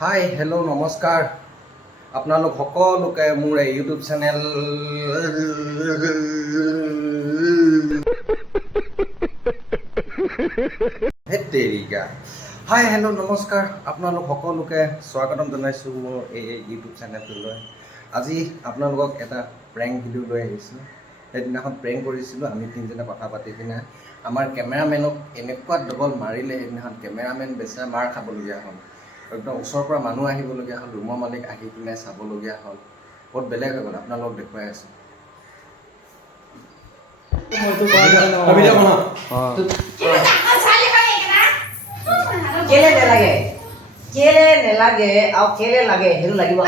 Hi hello' নমস্কাৰ আপোনালোক সকলোকে মোৰ এই ইউটিউব চেনেল হাই হেল্ল' নমস্কাৰ আপোনালোক সকলোকে স্বাগতম জনাইছোঁ মোৰ এই ইউটিউব চেনেলটোলৈ। আজি আপোনালোকক এটা প্ৰেংক ভিডিঅ' লৈ আহিছোঁ। সেইদিনাখন প্ৰেংক কৰিছিলোঁ আমি তিনিজনে কথা পাতি কিনে আমাৰ কেমেৰামেনক এনেকুৱা ডবল মাৰিলে সেইদিনাখন কেমেৰামেন বেচেৰা মাৰ খাবলগীয়া হ'ল। একদম ওচৰৰ পৰা মানুহ আহিবলগীয়া হ'ল, ৰুমৰ মালিক আহি কিনে চাবলগীয়া হ'ল। বহুত বেলেগ হৈ গ'ল, আপোনালোকক দেখুৱাই আছোঁ। কেলে নেলাগে আৰু কেলে লাগে সেইটো লাগিব।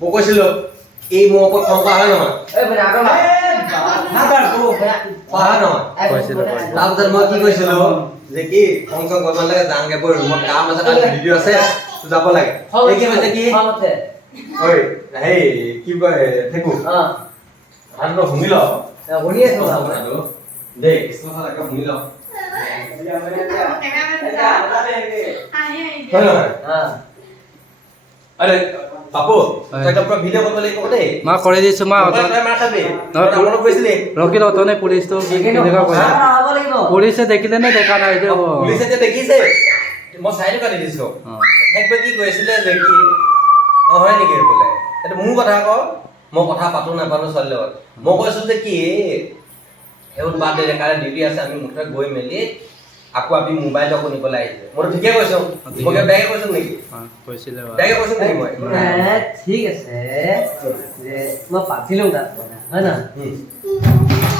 মই কৈছিলোঁ এই মোৰ ওপৰত খংকা হয় নহয়? তাৰপিছত মই কি কৈছিলোঁ যে কি খং চং কৰিব নালাগে, যাওঁগে বৈ ৰুমত কাম আছে, তাত ভিডিঅ' আছে, যাব লাগে। এই কি হৈছে কি ঐ হেই কি কয় ঠেকু ভাতটো শুনি ল দেই কৃষ্ণকে শুনি ল আরে পাপু এটা পুরো ভিডিও করতে লাগি কোতে মা করে দিছো মা মার খাবি আমরা কইছিলি রকি রতনে পুলিশ তো দেখা কই পুলিশে দেখিলে না দেখা নাই যে পুলিশে যে দেখিছে মই সাইড কৰি দিছো একবাৰ কি কৈছিলে যে কি হয় নেকি বলে এটা মোৰ কথা ক মই কথা পাতো না পালো চলে লগত মই কৈছো যে কি হেউত বাদ দে কালে ডিউটি আছে আমি মুঠে গৈ মেলি আকৌ আমি মোবাইল অকনি পেলাই আহিছে মই ঠিকে কৈছো মই বেগে কৈছো নেকি কৈছিলে বেগে কৈছো নেকি মই ঠিক আছে যে মই পাতিলো তাত হয় না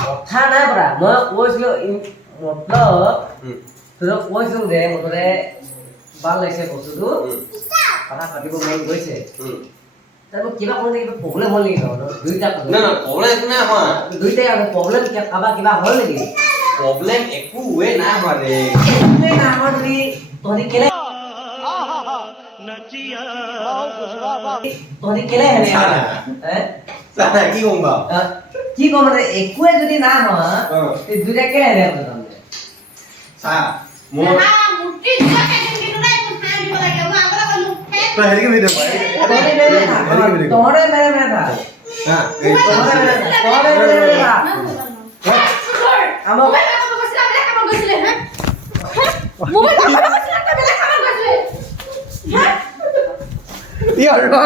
কথা নাই পৰা মই কৈছিলো মতলব তোক কৈছিলো যে মুঠতে ভাল লাগিছে বস্তুটো কথা পাতিব মন গৈছে তারপর কিবা কোন দিকে প্রবলেম হল নাকি দুইটা না না প্রবলেম একু না হয় দুইটাই আছে প্রবলেম কি কাবা কিবা হল নাকি প্রবলেম একু ওয়ে না হয় রে এনে না হলি তোনি কেলে নচিয়া তোনি কেলে হেনে হ্যাঁ সারা কি কমবা কি কম রে একুয়ে যদি না হয় এই দুইটা কেলে হেনে হবে তাহলে সা মো না মুটি দিকে কিন্তু নাই মুঠা দিব লাগে আমরা বলু তো হেরি কি ভিডিও পাই তোরে মেরে থা হ্যাঁ এই তোরে মেরে থা আমো মোবাইল কথা বলছিলাম বেলা কাম করছিলে হ্যাঁ মোবাইল কথা বলছিলাম বেলা কাম করছিলে হ্যাঁ ইয়ার রা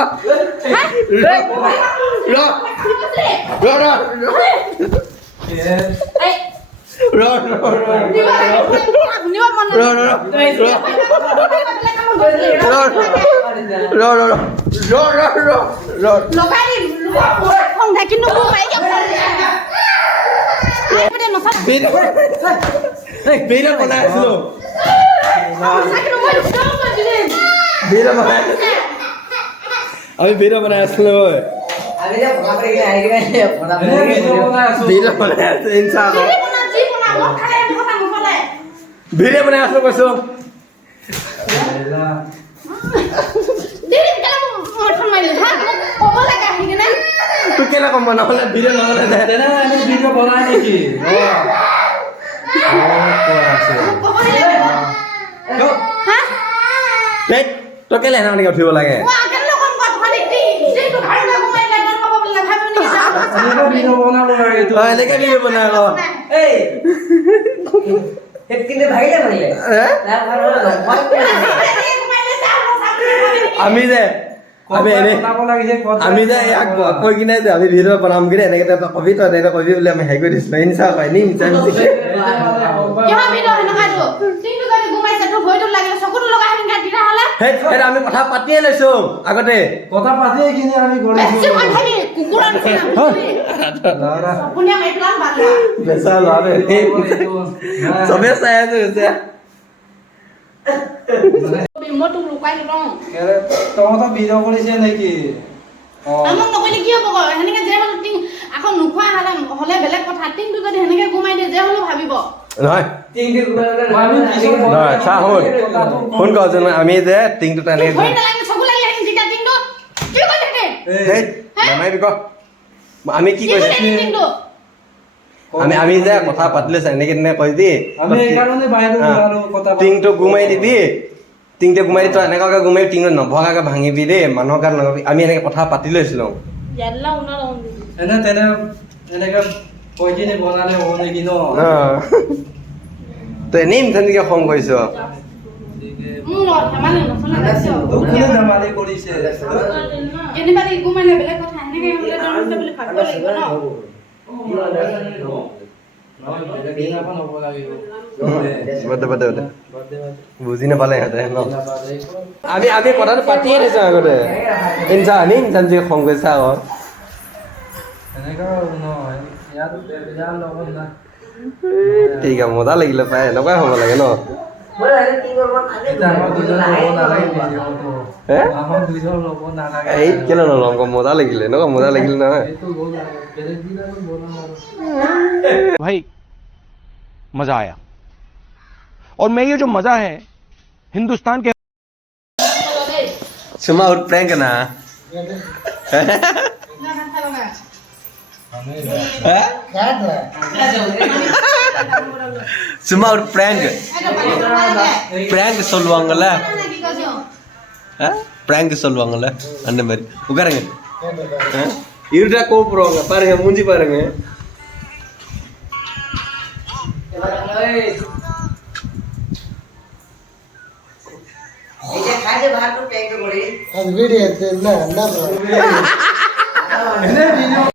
আমি ভিডিও বানাই আছিলো আমি যা ফটো করে আই গেলে ফটো ভিডিও বানাই আছে ইনশাআল্লাহ ভিডিও বানাই আসলো কইছো তুই কেলা কম বানাবলে ভিডিও নহলে দে না আমি ভিডিও বনাই নাকি তো কেলে না নাকি উঠিব লাগে ভিডিও বনালো লাগে তো এনেকে ভিডিও বনালো এই কিনে ভাইলে ভাইলে আমি যে আমি যে ইয়াক কৈ কিনে যে আমি ভিডিঅ' বনাম কিনে এনেকে কবি তই এনেকে কবি বুলি আমি হেৰি কৰি দিছিলো ইনচা পাই নি মিছা মিছি আমি কথা পাতিয়ে লৈছো আগতে কথা পাতিয়ে কিনে আমি বেচা ল'ৰা চবে চাই আছে মই তোক লুকাই নলওঁ তহঁতৰ ভিডিঅ' কৰিছে নেকি আমাক নকৰিলে কি হ'ব কয় সেনেকে যে হ'লেও টিং আকৌ নোখোৱা হ'লে বেলেগ কথা টিংটো যদি সেনেকে ঘুমাই দিয়ে যে হ'লেও ভাবিব নহয় নহয় চা শুন কচোন আমি যে টিংটো তেনেকে ভৰি নালাগে চকু লাগি আহিছে যেতিয়া টিংটো কি কৰি থাকে হেই নামাৰিবি ক আমি কি কি কৰি কৈছো থাকে টিংটো আমি যে কথা পাতিলে এনেকে তেনেকে কৈ দি আমি এইকাৰণে বাহিৰত ওলালো কথা টিংটো ঘুমাই দিবি টিংটো ঘুমাই দি তই এনেকুৱাকে ঘুমাই টিংটো নভগাকে ভাঙিবি দেই মানুহৰ গাত লগাবি আমি এনেকে কথা পাতি লৈছিলো ইয়াল্লা উনা ৰহন এনে তেনে এনেকে কৈ কিনে বনালে হ'ব নেকি ন তই এনেই তেনেকে খং কৰিছ ধেমালি নচলে কোনে ধেমালি কৰিছে যেনিবা ঘুমাইলে বেলেগ কথা সেনেকে হ'লে তাৰমানে বুলি ভাবিব লাগিব ন বুজি নাপালে সিহঁতে ন আমি কথাটো পাতিয়ে দিছো আগতে ইনচা আমি ইনচান যে খং কৰিছা আকৌ ঠিক আছে মজা লাগিলে পাই এনেকুৱাই হ'ব লাগে ন এই কেলে নল'ম আকৌ মজা লাগিলে এনেকুৱা মজা লাগিলে নহয় भाई मजा आया और मैं ये जो मजा है हिंदुस्तान के cuma ut prank na cuma ut prank சொல்லுவாங்கல prank சொல்லுவாங்கல அந்த மாதிரி உட்காருங்க இருடா கோபுறவங்க பாருங்க மூஞ்சி பாருங்க video